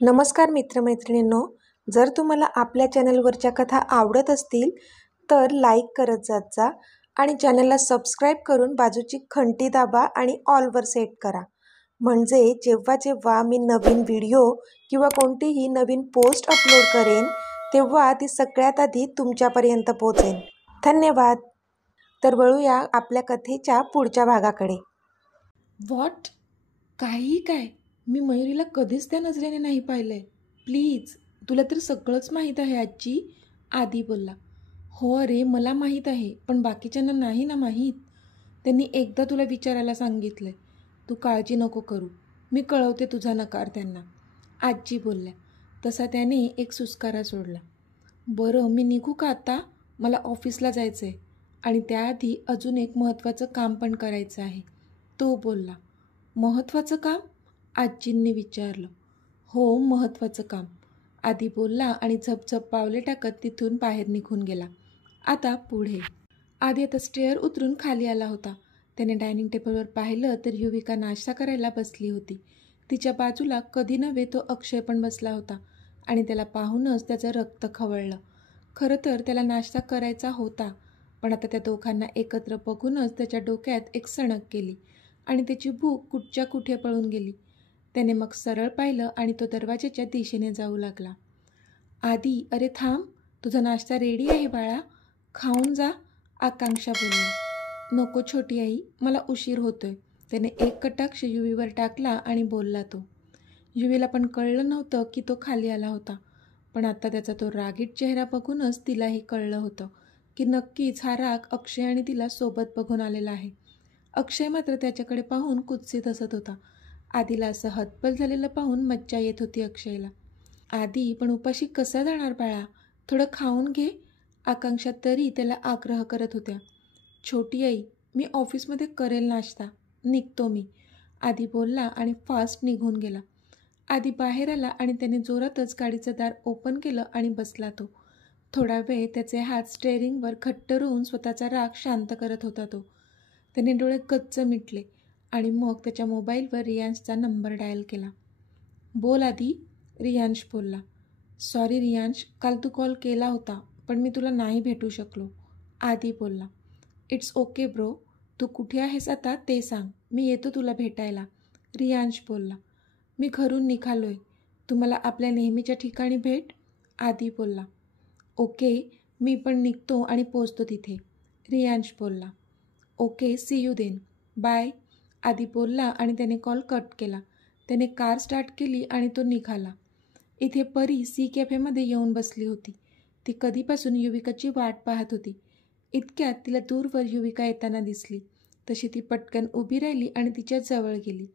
नमस्कार मित्रमैत्रिणींनो, जर तुम्हाला आपल्या चॅनलवरच्या कथा आवडत असतील तर लाईक करत जात जा आणि चॅनलला सबस्क्राईब करून बाजूची घंटी दाबा आणि ऑलवर सेट करा. म्हणजे जेव्हा जेव्हा मी नवीन व्हिडिओ किंवा कोणतीही नवीन पोस्ट अपलोड करेन तेव्हा ती सगळ्यात आधी तुमच्यापर्यंत पोहोचेल. धन्यवाद. तर वळूया आपल्या कथेच्या पुढच्या भागाकडे. व्हॉट? काहीही काय? मी मयुरीला कधीच त्या नजरेने नाही पाहिलंय. प्लीज, तुला तर सगळंच माहीत आहे आजी, आदी बोलला. हो अरे, मला माहीत आहे, पण बाकीच्यांना नाही ना माहीत. त्यांनी एकदा तुला विचारायला सांगितलंय. तू काळजी नको करू, मी कळवते तुझा नकार त्यांना, आजी बोलल्या. तसा त्याने एक सुस्कारा सोडला. बरं, मी निघू का आता? मला ऑफिसला जायचं आहे आणि त्याआधी अजून एक महत्त्वाचं काम पण करायचं आहे, तो बोलला. महत्त्वाचं काम? आजींनी विचारलं. हो, महत्त्वाचं काम, आदी बोलला आणि झपझप पावले टाकत तिथून बाहेर निघून गेला. आता पुढे. आदी आता स्टेअर उतरून खाली आला होता. त्याने डायनिंग टेबलवर पाहिलं तर युविका नाश्ता करायला बसली होती. तिच्या बाजूला कधी नव्हे तो अक्षय पण बसला होता आणि त्याला पाहूनच त्याचं रक्त खवळलं. खरं तर त्याला नाश्ता करायचा होता, पण आता त्या दोघांना एकत्र बघूनच त्याच्या डोक्यात एक सणक गेली आणि त्याची भूक कुठच्या कुठे पळून गेली. त्याने मग सरळ पाहिलं आणि तो दरवाजाच्या दिशेने जाऊ लागला. आदी, अरे थांब, तुझा नाश्ता रेडी आहे बाळा, खाऊन जा, आकांक्षा बोलली. नको छोटी आई, मला उशीर होतोय, त्याने एक कटाक्ष युवीवर टाकला आणि बोलला तो. युवीला पण कळलं नव्हतं की तो खाली आला होता, पण आता त्याचा तो रागीट चेहरा बघूनच तिलाही कळलं होतं की नक्कीच हा राग अक्षय आणि तिला सोबत बघून आलेला आहे. अक्षय मात्र त्याच्याकडे पाहून कुत्सित हसत होता. आदीला असं हतबल झालेलं पाहून मज्जा येत होती अक्षयला. आदी, पण उपाशी कसा जाणार बाळा, थोडं खाऊन घे, आकांक्षा तरी त्याला आग्रह करत होत्या. छोटी आई, मी ऑफिसमध्ये करेल नाश्ता, निघतो मी, आदी बोलला आणि फास्ट निघून गेला. आदी बाहेर आला आणि त्याने जोरातच गाडीचं दार ओपन केलं आणि बसला तो. थोडा वेळ त्याचे हात स्टेअरिंगवर घट्ट रोवून स्वतःचा राग शांत करत होता तो. त्याने डोळे गच्च मिटले आणि मग त्याच्या मोबाईलवर रियांशचा नंबर डायल केला. बोल आदी, रियांश बोलला. सॉरी रियांश, काल तू कॉल केला होता पण मी तुला नाही भेटू शकलो, आदी बोलला. इट्स ओके ब्रो, तू कुठे आहेस आता ते सांग, मी येतो तुला भेटायला, रियांश बोलला. मी घरून निघालोय, तू मला आपल्या नेहमीच्या ठिकाणी भेट, आदी बोलला. ओके, मी पण निघतो आणि पोचतो तिथे, रियांश बोलला. Okay, see you then, bye, Aadi बोलला आणि त्याने कॉल कट केला. त्याने कार स्टार्ट केली आणि तो निघाला. इथे परी सी कॅफेमध्ये येऊन बसली होती. ती कधीपासून युविकाची वाट पाहत होती. इतक्यात तिला दूरवर युविका येताना दिसली. तशी ती पटकन उभी राहिली आणि तिच्या जवळ गेली.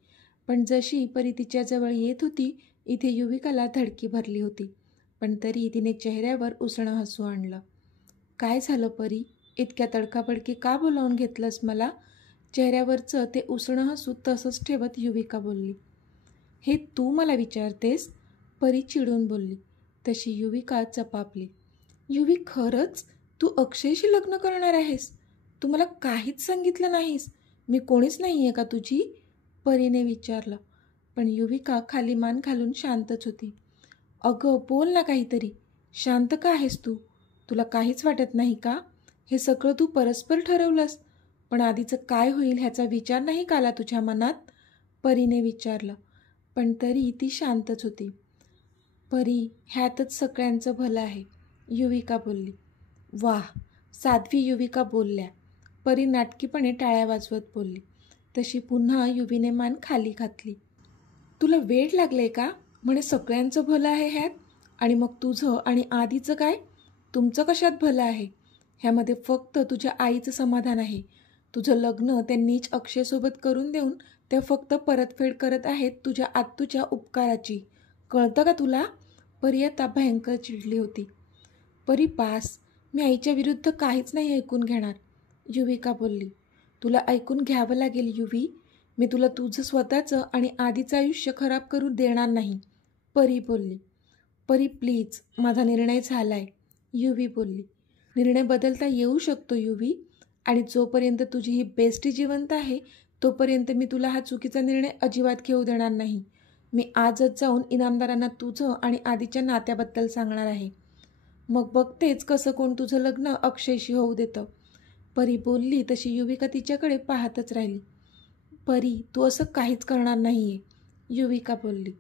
पण जशी परी तिच्या जवळ येत होती इथे युविकाला धडकी भरली होती. पण तरी तिने चेहऱ्यावर उसणं हसू आणलं. काय झालं परी, इतक्या तडकाफडकी का बोलावून घेतलंस मला, चेहऱ्यावरचं ते उसणं हसू तसंच ठेवत युविका बोलली. हे तू मला विचारतेस, परी चिडून बोलली. तशी युविका चपापली. युवी, खरंच तू अक्षयशी लग्न करणार आहेस? तू मला काहीच सांगितलं नाहीस, मी कोणीच नाही आहे का तुझी, परीने विचारलं. पण युविका खाली मान घालून शांतच होती. अगं बोल ना काहीतरी, शांत का आहेस तू, तुला काहीच वाटत नाही का, हे सगळं तू परस्पर ठरवलंस, पण आधीचं काय होईल ह्याचा विचार नाही का आला तुझ्या मनात, परीने विचारलं. पण तरी ती शांतच होती. परी, ह्यातच सगळ्यांचं भलं आहे, युविका बोलली. वाह, साध्वी युविका बोलल्या, परी नाटकीपणे टाळ्या वाजवत बोलली. तशी पुन्हा युवीने मान खाली घातली. तुला वेड लागले का, म्हणे सगळ्यांचं भलं आहे ह्यात, आणि मग तुझं आणि आधीचं काय, तुमचं कशात भलं आहे, ह्यामध्ये फक्त तुझ्या आईचं समाधान आहे. तुझं लग्न त्या नीच अक्षयसोबत करून देऊन त्या फक्त परतफेड करत आहेत तुझ्या आत्तूच्या उपकाराची, कळतं का तुला, परी आता भयंकर चिडली होती. परी पास, मी आईच्या विरुद्ध काहीच नाही ऐकून घेणार, युविका बोलली. तुला ऐकून घ्यावं लागेल युवी, मी तुला तुझं स्वतःचं आणि आधीचं आयुष्य खराब करू देणार नाही, परी बोलली. परी प्लीज, माझा निर्णय झालाय, युवी बोलली. निर्णय बदलता येऊ शकतो युवी, आणि जोपर्यंत तुझी ही बेस्टी जिवंत आहे तोपर्यंत मी तुला हा चुकीचा निर्णय अजिबात घेऊ देणार नाही. मी आजच जाऊन इनामदारांना तुझं आणि आधीच्या नात्याबद्दल सांगणार आहे. मग बघतेच कसं कोण तुझं लग्न अक्षयशी होऊ देतं. परी बोलली तशी युविका तिच्याकडे पाहतच राहिली. परी, तू असं काहीच करणार नाही आहे, युविका बोलली.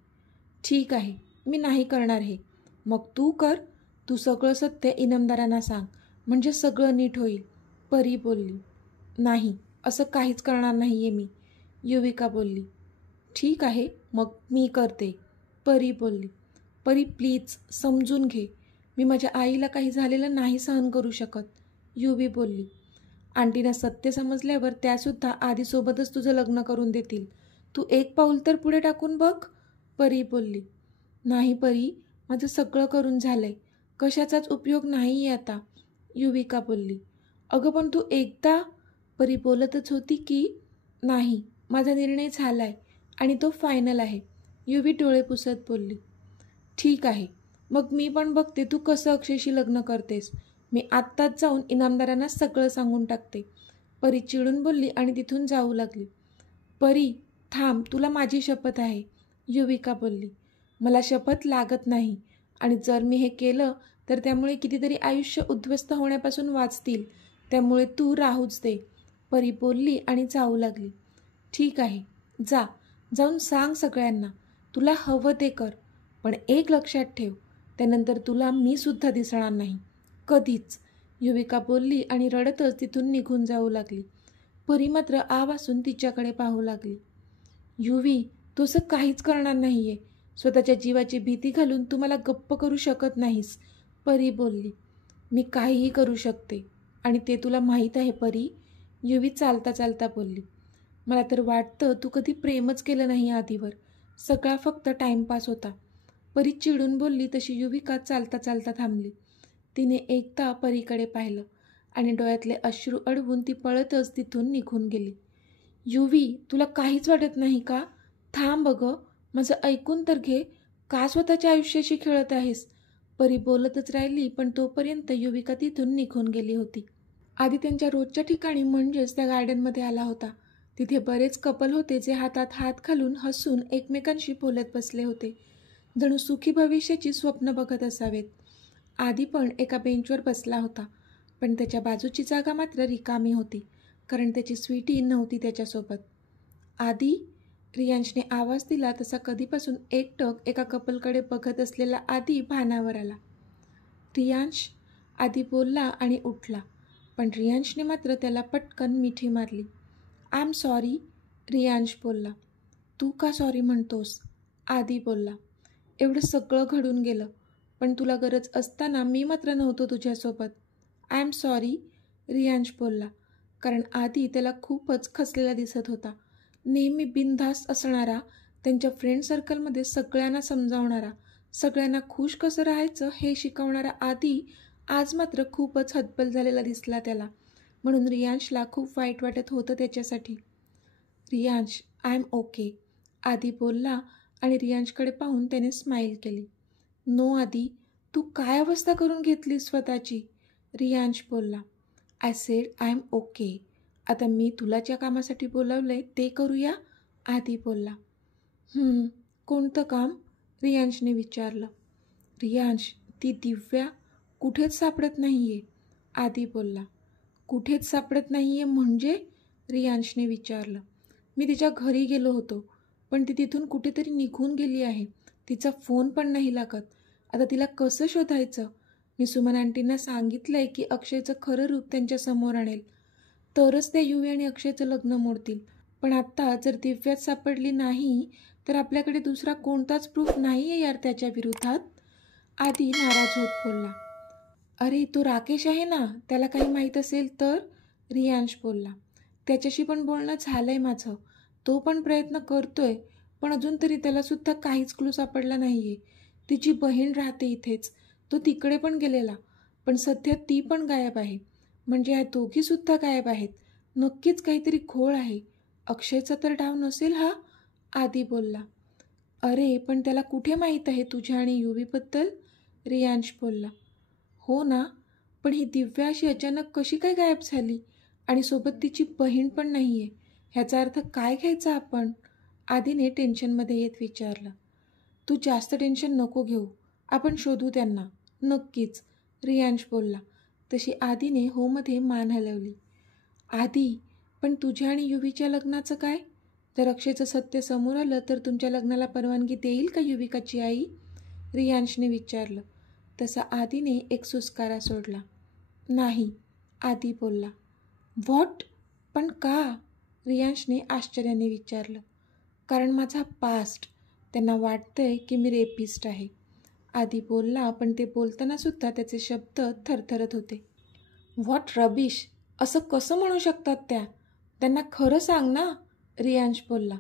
ठीक आहे, मी नाही करणार हे. मग तू कर. तू सगळं सत्य इनामदारांना सांग, म्हणजे सगळं नीट होईल, परी बोलली. नाही, असं काहीच करणार नाही आहे मी, युविका बोलली. ठीक आहे, मग मी करते, परी बोलली. परी प्लीज समजून घे, मी माझ्या आईला काही झालेलं नाही सहन करू शकत, युवी बोलली. आंटीना सत्य समजल्यावर त्यासुद्धा आधीसोबतच तुझं लग्न करून देतील. तू एक पाऊल तर पुढे टाकून बघ, परी बोलली. नाही परी, माझं सगळं करून झालंय, कशाचाच उपयोग नाही आहे आता, युविका बोलली. अगं पण तू एकदा, परी बोलतच होती की. नाही, माझा निर्णय झाला आहे आणि तो फायनल आहे, युवी डोळे पुसत बोलली. ठीक आहे, मग मी पण बघते तू कसं अक्षयशी लग्न करतेस. मी आत्ताच जाऊन इनामदारांना सगळं सांगून टाकते, परी चिडून बोलली आणि तिथून जाऊ लागली. परी थांब, तुला माझी शपथ आहे, युविका बोलली. मला शपथ लागत नाही, आणि जर मी हे केलं तर त्यामुळे कितीतरी आयुष्य उद्ध्वस्त होण्यापासून वाचतील, त्यामुळे तू राहूच दे, परी बोलली आणि जाऊ लागली. ठीक आहे, जाऊन सांग सगळ्यांना, तुला हवं ते कर, पण एक लक्षात ठेव, त्यानंतर तुला मी सुद्धा दिसणार नाही, कधीच, युविका बोलली आणि रडतच तिथून निघून जाऊ लागली. परी मात्र आवासून तिच्याकडे पाहू लागली. युवी, तू असं काहीच करणार नाही आहे, स्वतःच्या जीवाची भीती घालून तू मला गप्प करू शकत नाहीस, परी बोलली. मी काहीही करू शकते आणि ते तुला माहीत आहे परी, युवी चालता चालता बोलली. मला तर वाटतं तू कधी प्रेमच केलं नाही आधीवर, सगळा फक्त टाईमपास होता, परी चिडून बोलली तशी युविका चालता चालता थांबली. तिने एकदा परीकडे पाहिलं आणि डोळ्यातले अश्रू अडवून ती पळतच तिथून निघून गेली. युवी, तुला काहीच वाटत नाही का? थांब अगं, माझं ऐकून तर घे, का स्वतःच्या आयुष्याशी खेळत आहेस, परी बोलतच राहिली, पण तोपर्यंत युविका तिथून निघून गेली होती. आधी त्यांच्या रोजच्या ठिकाणी म्हणजेच त्या गार्डनमध्ये आला होता. तिथे बरेच कपल होते जे हातात हात घालून हसून एकमेकांशी बोलत बसले होते, जणू सुखी भविष्याची स्वप्न बघत असावेत. आधी पण एका बेंचवर बसला होता, पण त्याच्या बाजूची जागा मात्र रिकामी होती, कारण त्याची स्वीटी नव्हती त्याच्यासोबत. आधी, रियांशने आवाज दिला तसा कधीपासून एकटक एका कपलकडे बघत असलेला आधी भानावर आला. रियांश, आधी बोलला आणि उठला, पण रियांशने मात्र त्याला पटकन मिठी मारली. आय एम सॉरी, रियांश बोलला. तू का सॉरी म्हणतोस, आधी बोलला. एवढं सगळं घडून गेलं, पण तुला गरज असताना मी मात्र नव्हतो तुझ्यासोबत. आय एम सॉरी, रियांश बोलला, कारण आधी त्याला खूपच खचलेला दिसत होता. नेहमी बिनधास्त असणारा, त्यांच्या फ्रेंड सर्कलमध्ये सगळ्यांना समजावणारा, सगळ्यांना खुश कसं राहायचं हे शिकवणारा आधी आज मात्र खूपच हतबल झालेला दिसला त्याला, म्हणून रियांशला खूप वाईट वाटत होतं त्याच्यासाठी. रियांश, आय एम ओके, आधी बोलला आणि रियांशकडे पाहून त्याने स्माईल केली. नो आधी, तू काय अवस्था करून घेतलीस स्वतःची, रियांश बोलला. I said I am okay, आता मी तुला ज्या कामासाठी बोलावलंय ते करूया, आधी बोलला. कोणतं काम, रियांशने विचारलं. रियांश, ती दिव्या कुठेच सापडत नाही आहे, आधी बोलला. कुठेच सापडत नाही आहे म्हणजे, रियांशने विचारलं. मी तिच्या घरी गेलो होतो, पण ती तिथून कुठेतरी निघून गेली आहे, तिचा फोन पण नाही लागत, आता तिला कसं शोधायचं. मी सुमन आंटींना सांगितलं आहे की अक्षयचं खरं रूप त्यांच्यासमोर आणेल, तरच ते युवी आणि अक्षयचं लग्न मोडतील, पण आत्ता जर दिव्यात सापडली नाही तर आपल्याकडे दुसरा कोणताच प्रूफ नाही आहे यार त्याच्या विरोधात, आधी नाराज होत बोलला. अरे तो राकेश आहे ना, त्याला काही माहीत असेल तर, रियांश बोलला. त्याच्याशी पण बोलणं झालं आहे माझं, तो पण प्रयत्न करतोय, पण अजून तरी त्यालासुद्धा काहीच क्लू सापडला नाही आहे. तिची बहीण राहते इथेच, तो तिकडे पण गेलेला, पण सध्या ती पण गायब आहे, म्हणजे या दोघीसुद्धा गायब आहेत. नक्कीच काहीतरी घोळ आहे, अक्षयचा तर डाव नसेल हा, आधी बोलला. अरे पण त्याला कुठे माहीत आहे तुझ्या आणि युवीबद्दल, रियांश बोलला. हो ना, पण ही दिव्या अशी अचानक कशी काय गायब झाली, आणि सोबत तिची बहीण पण नाही आहे, ह्याचा अर्थ काय घ्यायचा आपण, आधीने टेन्शनमध्ये येत विचारलं. तू जास्त टेन्शन नको घेऊ, आपण शोधू त्यांना नक्कीच, रियांश बोलला. तशी आदीने होमध्ये मान हलवली. आदी, पण तुझ्या आणि युवीच्या लग्नाचं काय? जर अक्षयचं सत्य समोर आलं तर तुमच्या लग्नाला परवानगी देईल का युविकाची आई? रियांशने विचारलं. तसा आदीने एक सुस्कारा सोडला. नाही, आदी बोलला. व्हॉट? पण का? रियांशने आश्चर्याने विचारलं. कारण माझा पास्ट, त्यांना वाटतंय की मी रेपिस्ट आहे. आदी बोलला, पण ते बोलतानासुद्धा त्याचे शब्द थरथरत होते. व्हॉट रबिश, असं कसं म्हणू शकतात त्या? त्यांना खरं सांग ना, रियांश बोलला.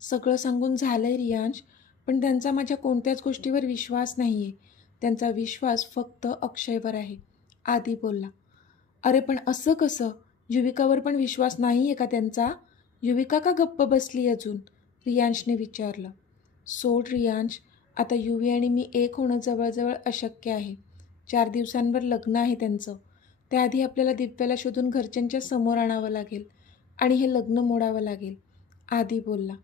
सगळं सांगून झालंय रियांश, पण त्यांचा माझ्या कोणत्याच गोष्टीवर विश्वास नाही आहे. त्यांचा विश्वास फक्त अक्षयवर आहे, आदी बोलला. अरे पण असं कसं? युविकावर पण विश्वास नाही आहे का त्यांचा? युविका का गप्प बसली अजून? रियांशने विचारलं. सोड रियांश, आता युवी आणि मी एक होणं जवळजवळ अशक्य आहे. 4 दिवसांवर लग्न आहे त्यांचं. त्याआधी आपल्याला दिव्याला शोधून घरच्यांच्या समोर आणावं लागेल आणि हे लग्न मोडावं लागेल, आदी बोलला.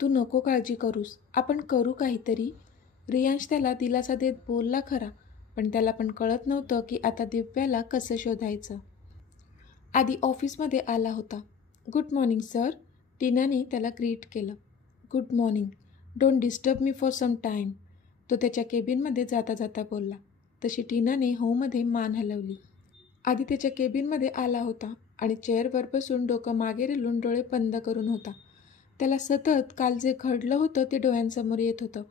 तू नको काळजी करूस, आपण करू काहीतरी. रियांश त्याला दिलासा देत बोलला खरा, पण त्याला पण कळत नव्हतं की आता दिव्याला कसं शोधायचं. आदी ऑफिसमध्ये आला होता. गुड मॉर्निंग सर, टीनाने त्याला ग्रीट केलं. Good morning, don't disturb me for some time, तो त्याच्या केबिनमध्ये जाता जाता बोलला. तशी टीनाने होमध्ये मान हलवली. आदी त्याच्या केबिनमध्ये आला होता आणि चेअरवर बसून डोकं मागे रेलून डोळे बंद करून होता. त्याला सतत काल जे घडलं होतं ते डोळ्यांसमोर येत होतं.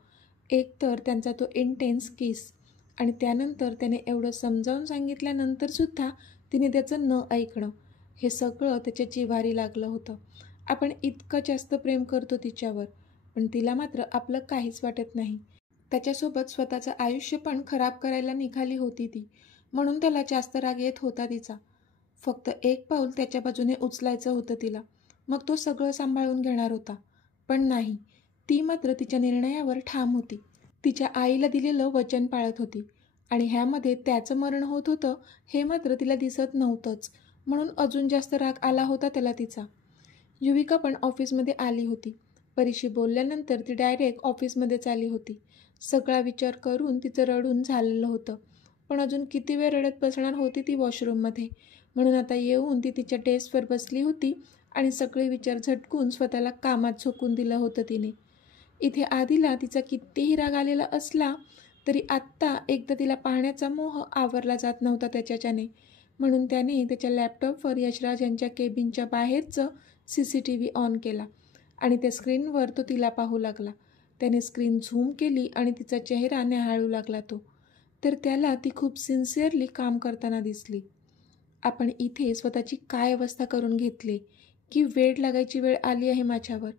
एक तर त्यांचा तो इंटेन्स किस, आणि त्यानंतर त्याने एवढं समजावून सांगितल्यानंतरसुद्धा तिने त्याचं न ऐकणं, हे सगळं त्याच्या जिव्हारी लागलं होतं. आपण इतकं जास्त प्रेम करतो तिच्यावर, पण तिला मात्र आपलं काहीच वाटत नाही. त्याच्यासोबत स्वतःचं आयुष्य पण खराब करायला निघाली होती ती, म्हणून त्याला जास्त राग येत होता तिचा. फक्त एक पाऊल त्याच्या बाजूने उचलायचं होतं तिला, मग तो सगळं सांभाळून घेणार होता. पण नाही, ती मात्र तिच्या निर्णयावर ठाम होती. तिच्या आईला दिलेलं वचन पाळत होती आणि ह्यामध्ये त्याचं मरण होत होतं हे मात्र तिला दिसत नव्हतंच, म्हणून अजून जास्त राग आला होता त्याला तिचा. युविका पण ऑफिसमध्ये आली होती. परीशी बोलल्यानंतर ती डायरेक्ट ऑफिसमध्येच आली होती. सगळा विचार करून तिचं रडून झालेलं होतं, पण अजून किती वेळ रडत बसणार होती ती वॉशरूममध्ये, म्हणून आता येऊन ती तिच्या डेस्कवर बसली होती आणि सगळे विचार झटकून स्वतःला कामात झोकून दिलं होतं तिने. इथे आधीला तिचा कितीही राग आलेला असला तरी आत्ता एकदा तिला पाहण्याचा मोह आवरला जात नव्हता त्याच्याने, म्हणून त्याने त्याच्या लॅपटॉपवर यशराज यांच्या केबिनच्या बाहेरचं CCTV ऑन केला आणि त्या स्क्रीनवर तो तिला पाहू लागला. त्याने स्क्रीन झूम केली आणि तिचा चेहरा न्याहाळू लागला तो, तर त्याला ती खूप सिन्सिअरली काम करताना दिसली. आपण इथे स्वतःची काय अवस्था करून घेतली की वेड लागायची वेळ आली आहे माझ्यावर,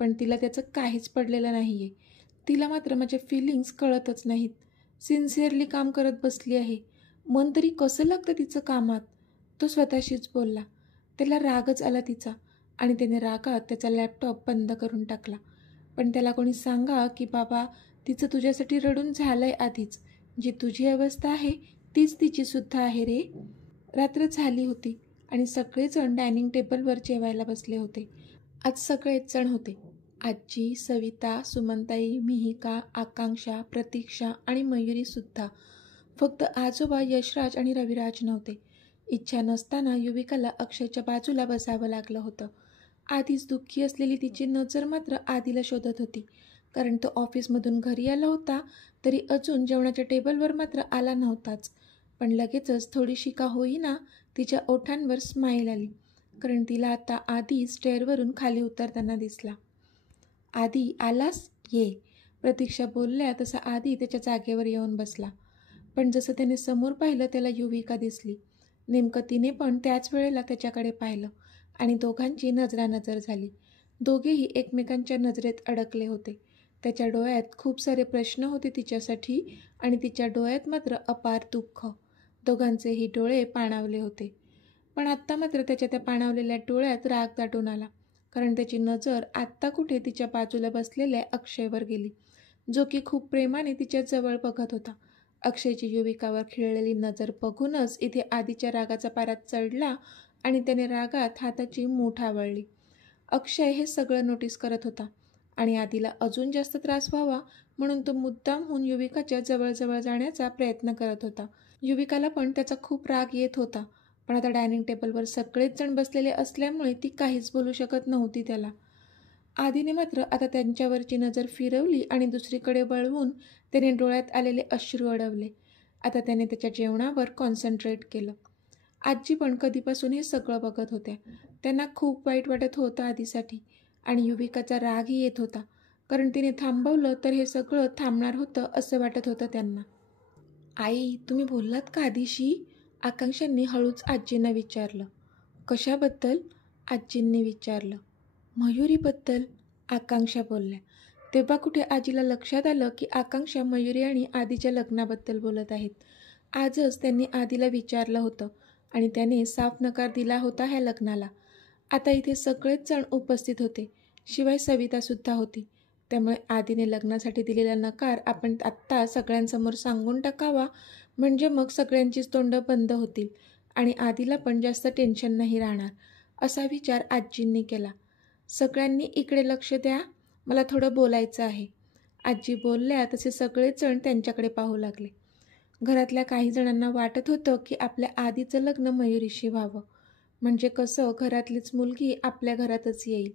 पण तिला त्याचं काहीच पडलेलं नाही आहे. तिला मात्र माझ्या फिलिंग्स कळतच नाहीत. सिन्सिअरली काम करत बसली आहे, मन तरी कसं लागतं तिचं कामात, तो स्वतःशीच बोलला. त्याला रागच आला तिचा आणि त्याने रागात त्याचा लॅपटॉप बंद करून टाकला. पण त्याला कोणी सांगा की बाबा, तिचं तुझ्यासाठी रडून झालं आहे आधीच. जी तुझी अवस्था आहे तीच तिचीसुद्धा आहे रे. रात्र झाली होती आणि सगळेजण डायनिंग टेबलवर जेवायला बसले होते. आज सगळेच जण होते. आजी, सविता, सुमनताई, मिहिका, आकांक्षा, प्रतीक्षा आणि मयुरीसुद्धा. फक्त आजोबा यशराज आणि रविराज नव्हते. इच्छा नसताना युविकाला अक्षयच्या बाजूला बसावं लागलं होतं. आधीच दुःखी असलेली तिची नजर मात्र आधीला शोधत होती, कारण तो ऑफिसमधून घरी आला होता तरी अजून जेवणाच्या टेबलवर मात्र आला नव्हताच. पण लगेचच थोडीशी का होईना तिच्या ओठांवर स्माईल आली, कारण तिला आता आधी स्टेअरवरून खाली उतरताना दिसला. आधी आलास, ये, प्रतीक्षा बोलल्या तसा आधी त्याच्या जागेवर येऊन बसला. पण जसं त्याने समोर पाहिलं त्याला युविका दिसली. नेमकं तिने पण त्याच वेळेला त्याच्याकडे पाहिलं आणि दोघांची नजरानजर झाली. दोघेही एकमेकांच्या नजरेत अडकले होते. त्याच्या डोळ्यात खूप सारे प्रश्न होते तिच्यासाठी आणि तिच्या डोळ्यात मात्र अपार दुःख. दोघांचेही डोळे पाणावले होते. पण आत्ता मात्र त्याच्या त्या पाणावलेल्या डोळ्यात राग दाटून आला, कारण त्याची नजर आत्ता कुठे तिच्या बाजूला बसलेल्या अक्षयवर गेली, जो की खूप प्रेमाने तिच्या जवळ बघत होता. अक्षयची युविकावर खिळलेली नजर बघूनच इथे आधीच्या रागाचा पारा चढला आणि त्याने रागात हाताची मूठ आवळली. अक्षय हे सगळं नोटीस करत होता आणि आधीला अजून जास्त त्रास व्हावा म्हणून तो मुद्दामहून युविकाच्या जवळजवळ जाण्याचा प्रयत्न करत होता. युविकाला पण त्याचा खूप राग येत होता, पण आता डायनिंग टेबलवर सगळेच जण बसलेले असल्यामुळे ती काहीच बोलू शकत नव्हती त्याला. आधीने मात्र आता त्यांच्यावरची नजर फिरवली आणि दुसरीकडे वळवून त्याने डोळ्यात आलेले अश्रू अडवले. आता त्याने त्याच्या जेवणावर कॉन्सन्ट्रेट केलं. आजी पण कधीपासून हे सगळं बघत होत्या. त्यांना खूप वाईट वाटत होतं आधीसाठी आणि युविकाचा रागही येत होता, कारण तिने थांबवलं तर हे सगळं थांबणार होतं असं वाटत होतं त्यांना. आई, तुम्ही बोललात का आधीशी? आकांक्षांनी हळूच आजींना विचारलं. कशाबद्दल? आजींनी विचारलं. मयुरीबद्दल, आकांक्षा बोलल्या. तेव्हा कुठे आजीला लक्षात आलं की आकांक्षा मयुरी आणि आधीच्या लग्नाबद्दल बोलत आहेत. आजच त्यांनी आधीला विचारलं होतं आणि त्याने साफ नकार दिला होता ह्या लग्नाला. आता इथे सगळेच जण उपस्थित होते, शिवाय सवितासुद्धा होती. त्यामुळे आधीने लग्नासाठी दिलेला नकार आपण आत्ता सगळ्यांसमोर सांगून टाकावा, म्हणजे मग सगळ्यांचीच तोंडं बंद होतील आणि आधीला पण जास्त टेन्शन नाही राहणार, असा विचार आजींनी केला. सगळ्यांनी इकडे लक्ष द्या, मला थोडं बोलायचं आहे. आजी बोलल्या तसे सगळेच जण त्यांच्याकडे पाहू लागले. घरातल्या काही जणांना वाटत होतं की आपल्या आधीचं लग्न मयुरीशी व्हावं, म्हणजे कसं घरातलीच मुलगी आपल्या घरातच येईल,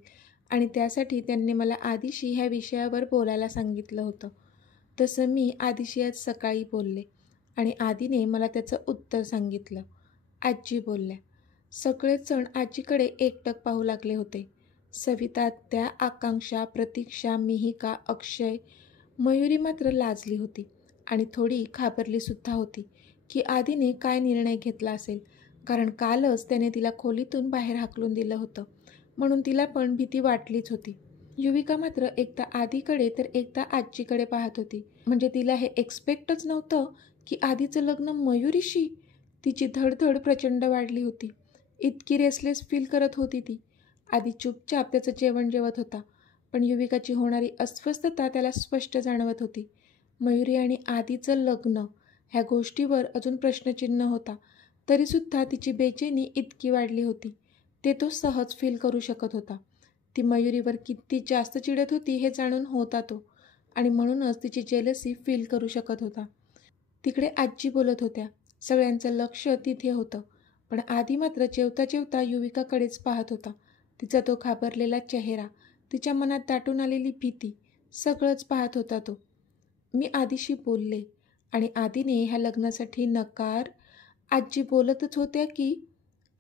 आणि त्यासाठी त्यांनी मला आधीशी ह्या विषयावर बोलायला सांगितलं होतं. तसं मी आधीशी आज सकाळी बोलले आणि आधीने मला त्याचं उत्तर सांगितलं, आजी बोलल्या. सगळेच जण आजीकडे एकटक पाहू लागले होते. सविता, त्या आकांक्षा, प्रतीक्षा, मिहिका, अक्षय. मयुरी मात्र लाजली होती आणि थोडी घाबरलीसुद्धा होती की आधीने काय निर्णय घेतला असेल, कारण कालच त्याने तिला खोलीतून बाहेर हाकलून दिलं होतं, म्हणून तिला पण भीती वाटलीच होती. युविका मात्र एकदा आधीकडे तर एकदा आजीकडे पाहत होती, म्हणजे तिला हे एक्सपेक्टच नव्हतं की आधीचं लग्न मयुरीशी. तिची धडधड प्रचंड वाढली होती. इतकी रेसलेस फील करत होती ती. आधी चुपचाप त्याचं जेवण जेवत होता, पण युविकाची होणारी अस्वस्थता त्याला स्पष्ट जाणवत होती. मयुरी आणि आधीचं लग्न ह्या गोष्टीवर अजून प्रश्नचिन्ह होता, तरीसुद्धा तिची बेचैनी इतकी वाढली होती, ते तो सहज फील करू शकत होता. ती मयुरीवर किती जास्त चिडत होती हे जाणून होता तो, आणि म्हणूनच तिची जेलसी फील करू शकत होता. तिकडे आजी बोलत होत्या, सगळ्यांचं लक्ष तिथे होतं, पण आधी मात्र जेवता जेवता युविकाकडेच पाहत होता. तिचा तो घाबरलेला चेहरा, तिच्या मनात दाटून आलेली भीती, सगळंच पाहत होता तो. मी आधीशी बोलले आणि आधीने ह्या लग्नासाठी नकार. आजी बोलतच होत्या की,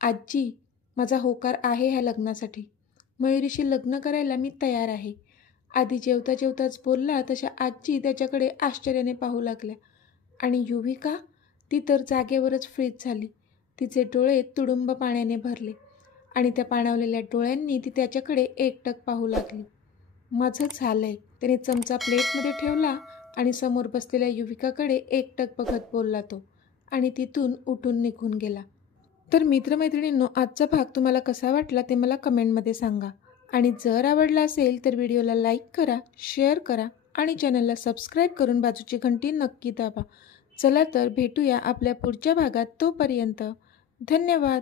आजी, माझा होकार आहे ह्या लग्नासाठी. मयुरीशी लग्न करायला मी तयार आहे. आधी जेवता जेवताच बोलला तशा आजी त्याच्याकडे आश्चर्याने पाहू लागल्या. आणि युविका, ती तर जागेवरच फ्रीज झाली. तिचे डोळे तुडुंब पाण्याने भरले आणि त्या पाणावलेल्या डोळ्यांनी ती त्याच्याकडे एकटक पाहू लागली. माझं झालंय, त्याने चमचा प्लेटमध्ये ठेवला आणि समोर बसलेल्या युविकाकडे एकटक बघत बोलला तो, आणि तिथून उठून निघून गेला. तर मित्रमैत्रिणींनो, आजचा भाग तुम्हाला कसा वाटला ते मला कमेंटमध्ये सांगा, आणि जर आवडला असेल तर व्हिडिओला लाईक करा, शेअर करा आणि चॅनलला सबस्क्राईब करून बाजूची घंटी नक्की दाबा. चला तर भेटूया आपल्या पुढच्या भागात. तोपर्यंत धन्यवाद.